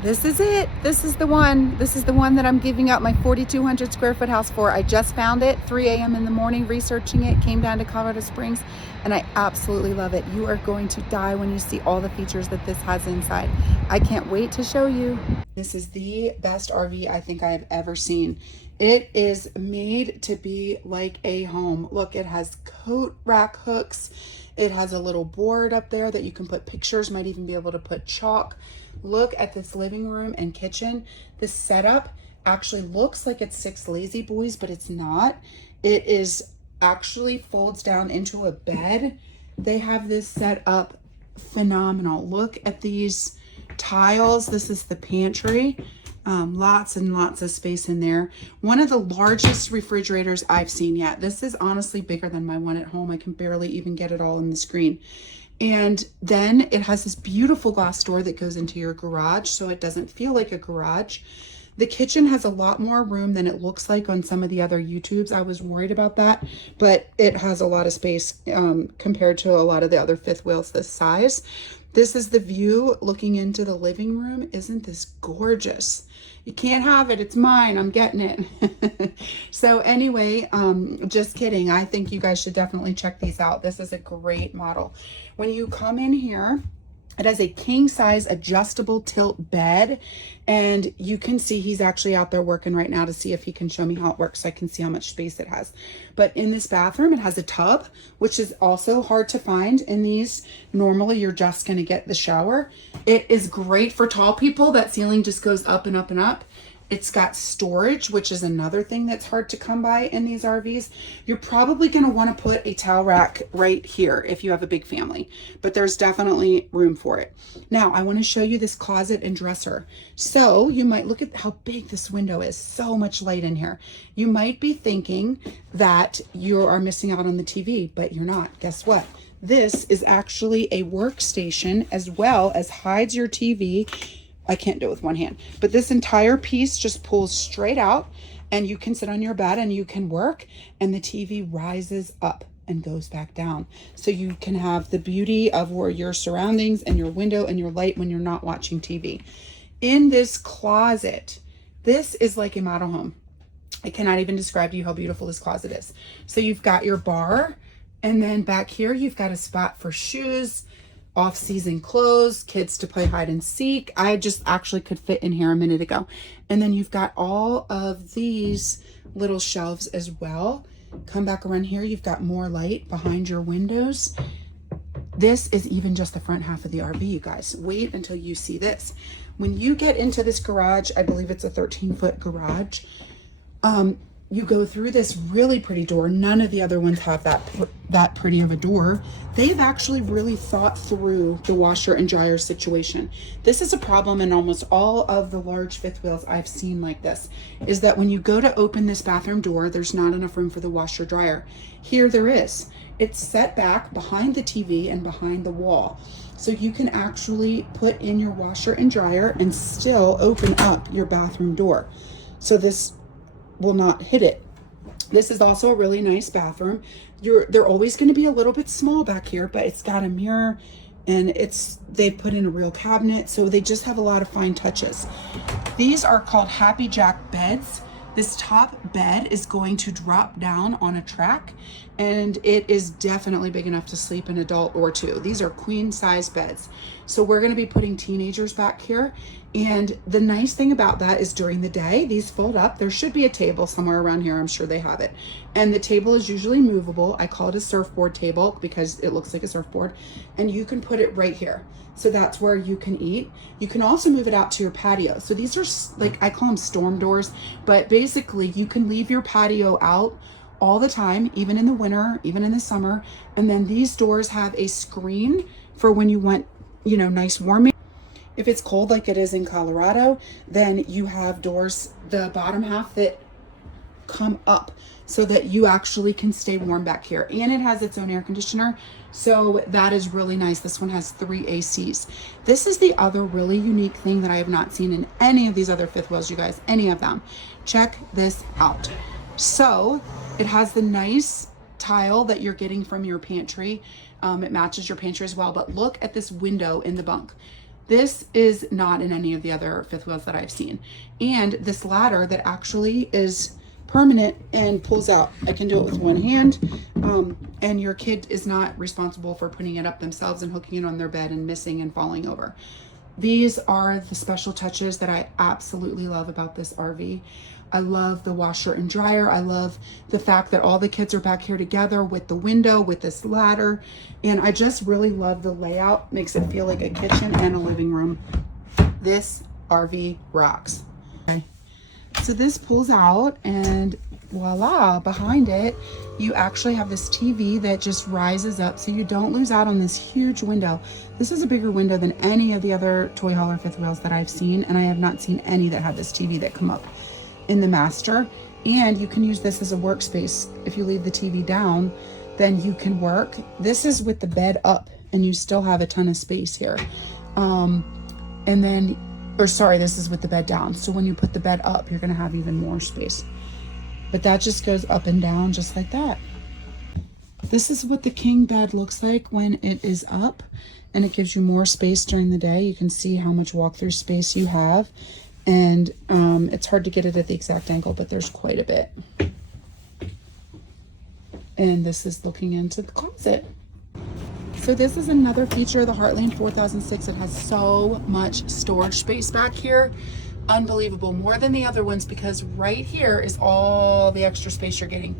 This is it. This is the one. This is the one that I'm giving up my 4,200 square foot house for. I just found it 3 a.m. in the morning researching it, came down to Colorado Springs, and I absolutely love it. You are going to die when you see all the features that this has inside. I can't wait to show you. This is the best RV I think I have ever seen. It is made to be like a home. Look, it has coat rack hooks. It has a little board up there that you can put pictures, might even be able to put chalk. Look at this living room and kitchen. This setup actually looks like it's 6 lazy boys, but it's not. It is actually folds down into a bed. They have this set up phenomenal. Look at these tiles. This is the pantry. Lots and lots of space in there. One of the largest refrigerators I've seen yet. This is honestly bigger than my one at home. I can barely even get it all on the screen. And then it has this beautiful glass door that goes into your garage, so it doesn't feel like a garage. The kitchen has a lot more room than it looks like on some of the other YouTubes. I was worried about that, but it has a lot of space compared to a lot of the other fifth wheels this size. This is the view looking into the living room. Isn't this gorgeous? You can't have it. It's mine. I'm getting it. So anyway, just kidding. I think you guys should definitely check these out. This is a great model. When you come in here, it has a king size adjustable tilt bed, and you can see he's actually out there working right now to see if he can show me how it works so I can see how much space it has. But in this bathroom, it has a tub, which is also hard to find in these. Normally, you're just going to get the shower. It is great for tall people. That ceiling just goes up and up and up. It's got storage, which is another thing that's hard to come by in these RVs. You're probably going to want to put a towel rack right here if you have a big family, but there's definitely room for it. Now, I want to show you this closet and dresser. So you might look at how big this window is. So much light in here. You might be thinking that you are missing out on the TV, but you're not. Guess what? This is actually a workstation as well as hides your TV. I can't do it with one hand, but this entire piece just pulls straight out and you can sit on your bed and you can work, and the TV rises up and goes back down. So you can have the beauty of where your surroundings and your window and your light when you're not watching TV. In this closet, this is like a model home. I cannot even describe to you how beautiful this closet is. So you've got your bar, and then back here, you've got a spot for shoes, off-season clothes, kids to play hide and seek. I just actually could fit in here a minute ago. And then you've got all of these little shelves as well. Come back around here, you've got more light behind your windows. This is even just the front half of the RV, you guys. Wait until you see this. When you get into this garage, I believe it's a 13-foot garage, you go through this really pretty door. None of the other ones have that pretty of a door. They've actually really thought through the washer and dryer situation. This is a problem in almost all of the large fifth wheels I've seen like this, is that when you go to open this bathroom door, there's not enough room for the washer dryer. Here there is. It's set back behind the TV and behind the wall. So you can actually put in your washer and dryer and still open up your bathroom door. So this will not hit it. This is also a really nice bathroom. They're always going to be a little bit small back here, but it's got a mirror and they put in a real cabinet, so they just have a lot of fine touches. These are called Happy Jack beds. This top bed is going to drop down on a track, and it is definitely big enough to sleep an adult or two. These are queen size beds. So we're going to be putting teenagers back here. And the nice thing about that is during the day, these fold up. There should be a table somewhere around here. I'm sure they have it. And the table is usually movable. I call it a surfboard table because it looks like a surfboard. And you can put it right here. So that's where you can eat. You can also move it out to your patio. So these are like, I call them storm doors, but basically you can leave your patio out all the time, even in the winter, even in the summer. And then these doors have a screen for when you want, nice warming. If it's cold like it is in Colorado, then you have doors, the bottom half that come up so that you actually can stay warm back here. And it has its own air conditioner. So that is really nice. This one has 3 ACs. This is the other really unique thing that I have not seen in any of these other fifth wheels, you guys, any of them. Check this out. So it has the nice tile that you're getting from your pantry. It matches your pantry as well, but look at this window in the bunk. This is not in any of the other fifth wheels that I've seen. And this ladder that actually is permanent and pulls out. I can do it with one hand, and your kid is not responsible for putting it up themselves and hooking it on their bed and missing and falling over. These are the special touches that I absolutely love about this RV. I love the washer and dryer. I love the fact that all the kids are back here together with the window, with this ladder. And I just really love the layout. Makes it feel like a kitchen and a living room. This RV rocks. Okay. So this pulls out, and voila, behind it, you actually have this TV that just rises up so you don't lose out on this huge window. This is a bigger window than any of the other toy hauler fifth wheels that I've seen, and I have not seen any that have this TV that come up in the master. And you can use this as a workspace. If you leave the TV down, then you can work. This is with the bed up, and you still have a ton of space here. This is with the bed down. So when you put the bed up, you're gonna have even more space. But that just goes up and down just like that. This is what the king bed looks like when it is up, and it gives you more space during the day. You can see how much walk-through space you have. And it's hard to get it at the exact angle, but there's quite a bit. And this is looking into the closet. So this is another feature of the Heartland 4006. It has so much storage space back here. Unbelievable, more than the other ones, because right here is all the extra space you're getting.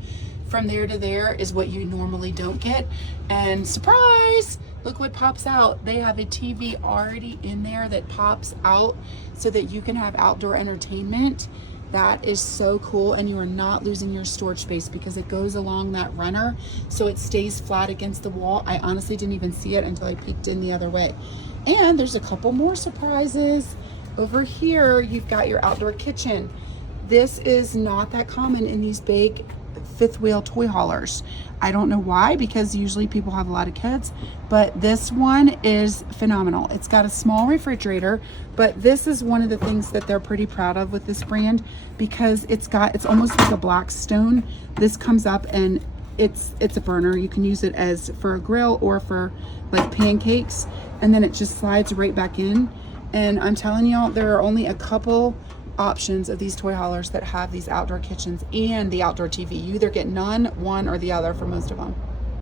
From there to there is what you normally don't get. And surprise, look what pops out. They have a TV already in there that pops out so that you can have outdoor entertainment. That is so cool, and you are not losing your storage space because it goes along that runner, so it stays flat against the wall. I honestly didn't even see it until I peeked in the other way. And there's a couple more surprises. Over here, you've got your outdoor kitchen. This is not that common in these big fifth wheel toy haulers. I don't know why, because usually people have a lot of kids, but this one is phenomenal. It's got a small refrigerator, but this is one of the things that they're pretty proud of with this brand, because it's almost like a Blackstone. This comes up and it's a burner. You can use it as for a grill or for like pancakes, and then it just slides right back in. And I'm telling y'all, there are only a couple options of these toy haulers that have these outdoor kitchens and the outdoor TV. You either get none, one, or the other for most of them.